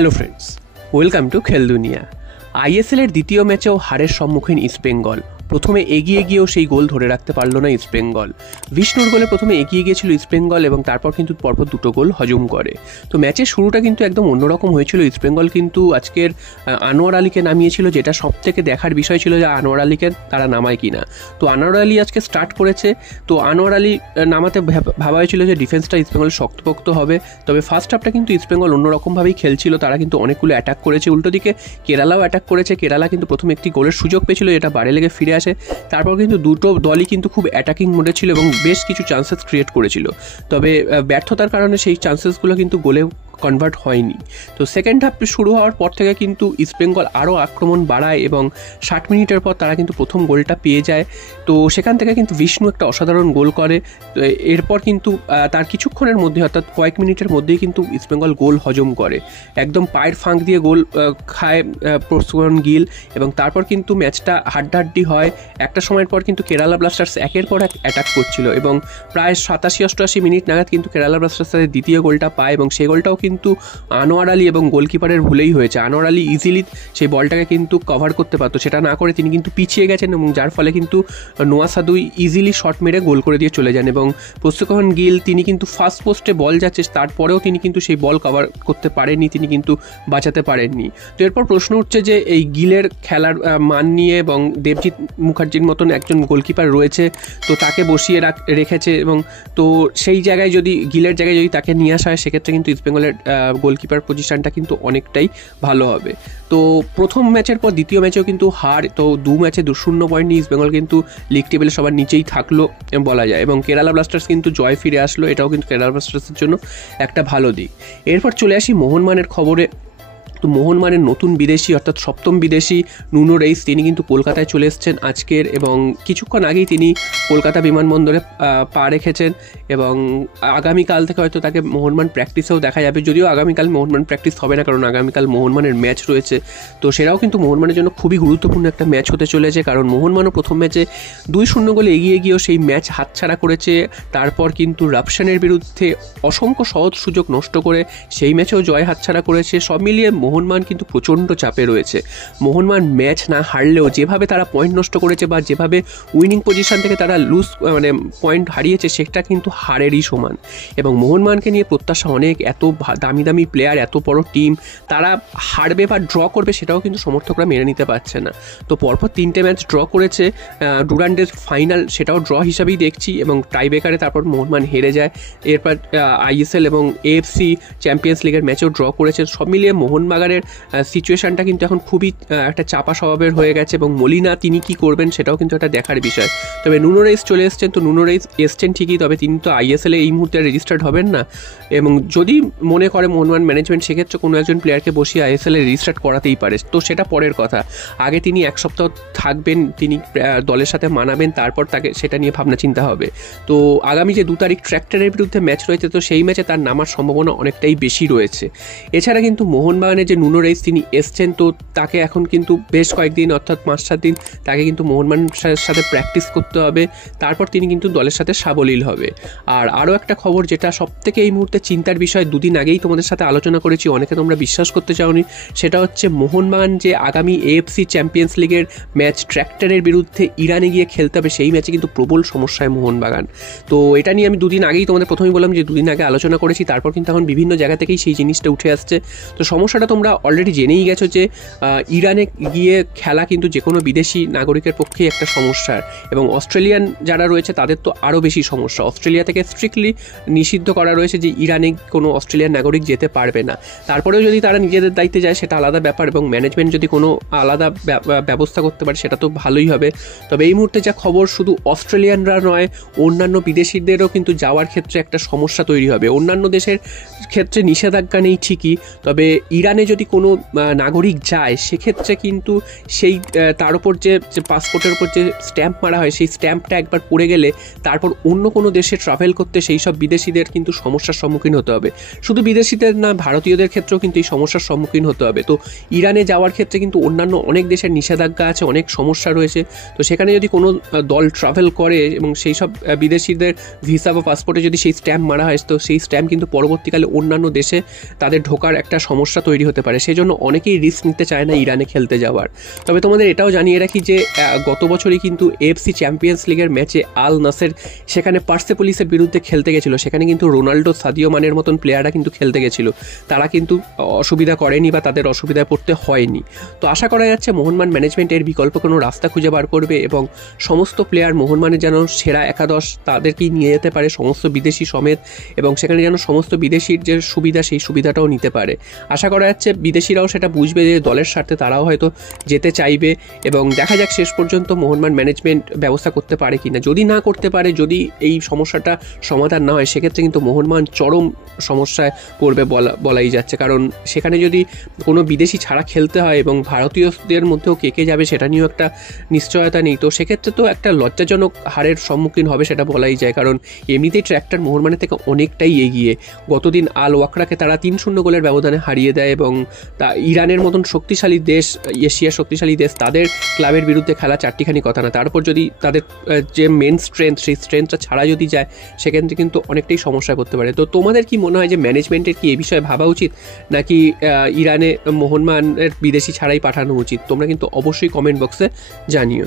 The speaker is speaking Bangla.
হ্যালো ফ্রেন্ডস, ওয়েলকাম টু খেল দুনিয়া। আইএসএলের দ্বিতীয় ম্যাচেও হারের সম্মুখীন ইস্টবেঙ্গল। প্রথমে এগিয়ে গিয়েও সেই গোল ধরে রাখতে পারল না ইস্টবেঙ্গল। বিষ্ণুর গোলে প্রথমে এগিয়ে গিয়েছিল ইস্টবেঙ্গল এবং তারপর কিন্তু পরপর দুটো গোল হজম করে। তো ম্যাচের শুরুটা কিন্তু একদম অন্যরকম হয়েছিল। ইস্টবেঙ্গল কিন্তু আজকের আনোয়ার আলীকে নামিয়েছিল, যেটা সব থেকে দেখার বিষয় ছিল যে আনোয়ার আলীকে তারা নামায় কিনা। তো আনোয়ার আলী আজকে স্টার্ট করেছে। তো আনোয়ার আলী নামাতে ভাবা হয়েছিল যে ডিফেন্সটা ইস্টবেঙ্গল শক্তপোক্ত হবে, তবে ফার্স্ট হাফটা কিন্তু ইস্টবেঙ্গল অন্যরকমভাবেই খেলছিল। তারা কিন্তু অনেকগুলো অ্যাটাক করেছে, উল্টো দিকে কেরালাও অ্যাটাক করেছে। কেরালা কিন্তু প্রথমে একটি গোলের সুযোগ পেয়েছিল, যেটা বারে লেগে ফিরে আসে। তারপর কিন্তু দুটো দলই কিন্তু খুব অ্যাটাকিং মোডে ছিল এবং বেশ কিছু চান্সেস ক্রিয়েট করেছিল, তবে ব্যর্থতার কারণে সেই চান্সেসগুলো কিন্তু গোলে কনভার্ট হয়নি। তো সেকেন্ড হাফ শুরু হওয়ার পর থেকে কিন্তু ইস্টবেঙ্গল আরও আক্রমণ বাড়ায় এবং 60 মিনিটের পর তারা কিন্তু প্রথম গোলটা পেয়ে যায়। তো সেখান থেকে কিন্তু বিষ্ণু একটা অসাধারণ গোল করে। তো এরপর কিন্তু তার কিছুক্ষণের মধ্যে, অর্থাৎ কয়েক মিনিটের মধ্যেই কিন্তু ইস্টবেঙ্গল গোল হজম করে, একদম পায়ের ফাঁক দিয়ে গোল খায় প্রস্তুকরণ গিল। এবং তারপর কিন্তু ম্যাচটা হাড্ডাহাড্ডি হয়। একটা সময়ের পর কিন্তু কেরালা ব্লাস্টার্স একের পর এক অ্যাটাক করছিল এবং প্রায় 87-88 মিনিট নাগাদ কিন্তু কেরালা ব্লাস্টার্স তাদের দ্বিতীয় গোলটা পায় এবং সেই গোলটাও কিন্তু আনোয়ার আলী এবং গোলকিপারের ভুলেই হয়েছে। আনোয়ার আলী ইজিলি সেই বলটাকে কিন্তু কভার করতে পারতো, সেটা না করে তিনি কিন্তু পিছিয়ে গেছেন এবং যার ফলে কিন্তু নোয়া সাদুই ইজিলি শট মেরে গোল করে দিয়ে চলে যান। এবং প্রস্তুকরণ গিল তিনি কিন্তু ফার্স্ট পোস্টে বল যাচ্ছে, তারপরেও তিনি কিন্তু সেই বল কভার করতে পারেননি, তিনি কিন্তু বাঁচাতে পারেননি। তো এরপর প্রশ্ন উঠছে যে এই গিলের খেলার মান নিয়ে, এবং দেবজিৎ মুখার্জির মতন একজন গোলকিপার রয়েছে, তো তাকে বসিয়ে রেখেছে এবং তো সেই জায়গায় যদি গিলের জায়গায় যদি তাকে নিয়ে আসা হয়, সেক্ষেত্রে কিন্তু ইস্টবেঙ্গলের গোলকিপার পজিশনটা কিন্তু অনেকটাই ভালো হবে। তো প্রথম ম্যাচের পর দ্বিতীয় ম্যাচেও কিন্তু হার, তো 2 ম্যাচে 0 পয়েন্ট নিয়ে ইস্টবেঙ্গল কিন্তু লিগ টেবিলে সবার নিচেই থাকলো বলা যায়। এবং কেরালা ব্লাস্টার্স কিন্তু জয় ফিরে আসলো, এটাও কিন্তু কেরালা ব্লাস্টার্সের জন্য একটা ভালো দিক। এরপর চলে আসি মোহনবাগানের খবরে। তো মোহনবাগানের নতুন বিদেশি, অর্থাৎ সপ্তম বিদেশি নুনো রেইস, তিনি কিন্তু কলকাতায় চলে এসেছেন আজকের, এবং কিছুক্ষণ আগেই তিনি কলকাতা বিমানবন্দরে পা রেখেছেন এবং আগামীকাল থেকে হয়তো তাকে মোহনবাগান প্র্যাকটিসেও দেখা যাবে। যদিও আগামীকাল মোহনবাগান প্র্যাকটিস হবে না, কারণ আগামীকাল মোহনবাগানের ম্যাচ রয়েছে। তো সেটাও কিন্তু মোহনবাগানের জন্য খুবই গুরুত্বপূর্ণ একটা ম্যাচ হতে চলেছে, কারণ মোহনবাগানও প্রথম ম্যাচে 2-0 গোলে এগিয়ে গিয়েও সেই ম্যাচ হাতছাড়া করেছে। তারপর কিন্তু রাপশানের বিরুদ্ধে অসংখ্য সহজ সুযোগ নষ্ট করে সেই ম্যাচেও জয় হাতছাড়া করেছে। সব মিলিয়ে মোহনবাগান কিন্তু প্রচণ্ড চাপে রয়েছে। মোহনবাগান ম্যাচ না হারলেও যেভাবে তারা পয়েন্ট নষ্ট করেছে বা যেভাবে উইনিং পজিশন থেকে তারা পয়েন্ট হারিয়েছে, সেটা কিন্তু হারেরই সমান। এবং মোহনবাগানকে নিয়ে প্রত্যাশা অনেক, এত দামি দামি প্লেয়ার, এত বড় টিম, তারা হারবে বা ড্র করবে সেটাও কিন্তু সমর্থকরা মেনে নিতে পারছে না। তো পরপর 3টে ম্যাচ ড্র করেছে। ডুরান্ডের ফাইনাল, সেটাও ড্র হিসাবেই দেখছি, এবং টাইব্রেকারে তারপর মোহনবাগান হেরে যায়। এরপর আইএসএল এবং এএফসি চ্যাম্পিয়ন্স লিগের ম্যাচেও ড্র করেছে। সব মিলিয়ে মোহনবাগানের সিচুয়েশনটা কিন্তু এখন খুবই একটা চাপা স্বভাবের হয়ে গেছে, এবং মলিনা তিনি কি করবেন সেটাও কিন্তু একটা দেখার বিষয়। তবে নুনো রেইস চলে এসছেন, তো নুনো রেইস এসছেন ঠিকই, তবে তিনি তো আইএসএলে এই মুহূর্তে রেজিস্টার্ড হবেন না। এবং যদি মনে করে মোহনবাগান ম্যানেজমেন্ট, সেক্ষেত্রে কোনো একজন প্লেয়ারকে বসিয়ে আইএসএলে রেজিস্টার্ড করাতেই পারে। তো সেটা পরের কথা, আগে তিনি 1 সপ্তাহ থাকবেন, তিনি দলের সাথে মানাবেন, তারপর তাকে সেটা নিয়ে ভাবনা চিন্তা হবে। তো আগামী যে 2 তারিখ ট্র্যাক্টরের বিরুদ্ধে ম্যাচ রয়েছে, তো সেই ম্যাচে তার নামার সম্ভাবনা অনেকটাই বেশি রয়েছে। এছাড়া কিন্তু মোহনবাগানের যে নুনো রেইস তিনি এসছেন, তো তাকে এখন কিন্তু বেশ কয়েকদিন, অর্থাৎ 5-7 দিন তাকে কিন্তু মোহনবাগানের সাথে প্র্যাকটিস করতে হবে, তারপর তিনি কিন্তু দলের সাথে সাবলীল হবে। আর আরও একটা খবর, যেটা সবথেকে এই মুহূর্তে চিন্তার বিষয়, 2 দিন আগেই তোমাদের সাথে আলোচনা করেছি, অনেকে তোমরা বিশ্বাস করতে চাওনি, সেটা হচ্ছে মোহনবাগান যে আগামী এএফসি চ্যাম্পিয়ন্স লিগের ম্যাচ ট্র্যাক্টরের বিরুদ্ধে ইরানে গিয়ে খেলতে হবে, সেই ম্যাচে কিন্তু প্রবল সমস্যায় মোহনবাগান। তো এটা নিয়ে আমি 2 দিন আগেই তোমাদের প্রথমেই বললাম যে 2 দিন আগে আলোচনা করেছি, তারপর কিন্তু এখন বিভিন্ন জায়গা থেকেই সেই জিনিসটা উঠে আসছে। তো সমস্যাটা তোমরা অলরেডি জেনেই গেছো যে ইরানে গিয়ে খেলা কিন্তু যে কোনো বিদেশি নাগরিকের পক্ষেই একটা সমস্যার, এবং অস্ট্রেলিয়ান যারা রয়েছে তাদের তো আরও বেশি সমস্যা। অস্ট্রেলিয়া থেকে স্ট্রিক্টলি নিষিদ্ধ করা রয়েছে যে ইরানে কোনো অস্ট্রেলিয়ান নাগরিক যেতে পারবে না। তারপরেও যদি তারা নিজেদের দায়িত্বে যায়, সেটা আলাদা ব্যাপার, এবং ম্যানেজমেন্ট যদি কোনো আলাদা ব্যবস্থা করতে পারে, সেটা তো ভালোই হবে। তবে এই মুহূর্তে যা খবর, শুধু অস্ট্রেলিয়ানরা নয়, অন্যান্য বিদেশিদেরও কিন্তু যাওয়ার ক্ষেত্রে একটা সমস্যা তৈরি হবে। অন্যান্য দেশের ক্ষেত্রে নিষেধাজ্ঞা নেই ঠিকই, তবে ইরানে যদি কোনো নাগরিক যায়, সেক্ষেত্রে কিন্তু সেই তার উপর যে পাসপোর্টের উপর যে স্ট্যাম্প মারা হয়, সেই স্ট্যাম্পটা একবার পড়ে গেলে তারপর অন্য কোনো দেশে ট্রাভেল করতে সেই সব বিদেশিদের কিন্তু সমস্যার সম্মুখীন হতে হবে। শুধু বিদেশিদের না, ভারতীয়দের ক্ষেত্রেও কিন্তু এই সমস্যার সম্মুখীন হতে হবে। তো ইরানে যাওয়ার ক্ষেত্রে কিন্তু অন্যান্য অনেক দেশের নিষেধাজ্ঞা আছে, অনেক সমস্যা রয়েছে। তো সেখানে যদি কোনো দল ট্রাভেল করে এবং সেই সব বিদেশিদের ভিসা বা পাসপোর্টে যদি সেই স্ট্যাম্প মারা হয়, তো সেই স্ট্যাম্প কিন্তু পরবর্তীকালে অন্যান্য দেশে তাদের ঢোকার একটা সমস্যা তৈরি হতে করতে পারে, সেজন্য অনেকেই রিস্ক নিতে চায় না ইরানে খেলতে যাওয়ার। তবে তোমাদের এটাও জানিয়ে রাখি যে গত বছরই কিন্তু এএফসি চ্যাম্পিয়ন্স লিগের ম্যাচে আল নাসের সেখানে পার্সেপোলিসের বিরুদ্ধে খেলতে গেছিলো, সেখানে কিন্তু রোনাল্ডো, সাদিও মানের মতন প্লেয়াররা কিন্তু খেলতে গেছিলো, তারা কিন্তু অসুবিধা করেনি বা তাদের অসুবিধায় পড়তে হয়নি। তো আশা করা যাচ্ছে মোহনবাগান ম্যানেজমেন্ট এর বিকল্প কোনো রাস্তা খুঁজে বার করবে এবং সমস্ত প্লেয়ার মোহনবাগানের যেন সেরা একাদশ তাদেরকেই নিয়ে যেতে পারে, সমস্ত বিদেশি সমেত, এবং সেখানে যেন সমস্ত বিদেশির যে সুবিধা সেই সুবিধাটাও নিতে পারে। আশা করা যাচ্ছে বিদেশিরাও সেটা বুঝবে যে দলের স্বার্থে তারাও হয়তো যেতে চাইবে, এবং দেখা যাক শেষ পর্যন্ত মোহনবাগান ম্যানেজমেন্ট ব্যবস্থা করতে পারে কিনা। যদি না করতে পারে, যদি এই সমস্যাটা সমাধান না হয়, সেক্ষেত্রে কিন্তু মোহনবাগান চরম সমস্যায় পড়বে বলাই যাচ্ছে। কারণ সেখানে যদি কোনো বিদেশি ছাড়া খেলতে হয় এবং ভারতীয়দের মধ্যেও কে যাবে সেটা নিয়েও একটা নিশ্চয়তা নেই, তো সেক্ষেত্রে তো একটা লজ্জাজনক হারের সম্মুখীন হবে সেটা বলাই যায়। কারণ এমনিতেই ট্র্যাক্টর মোহনবাগানের থেকে অনেকটাই এগিয়ে। গতদিন আল ওয়াকরাকে তারা 3-0 গোলের ব্যবধানে হারিয়ে দেয়, এবং তা ইরানের মতন শক্তিশালী দেশ, এশিয়ার শক্তিশালী দেশ, তাদের ক্লাবের বিরুদ্ধে খেলা চারটিখানি কথা না। তারপর যদি তাদের যে মেন স্ট্রেংথ, সেই স্ট্রেংথটা ছাড়া যদি যায়, সেক্ষেত্রে কিন্তু অনেকটাই সমস্যায় পড়তে পারে। তো তোমাদের কি মনে হয় যে ম্যানেজমেন্টের কি এই বিষয়ে ভাবা উচিত, নাকি ইরানে মোহনবাগানের বিদেশি ছাড়াই পাঠানো উচিত? তোমরা কিন্তু অবশ্যই কমেন্ট বক্সে জানিও।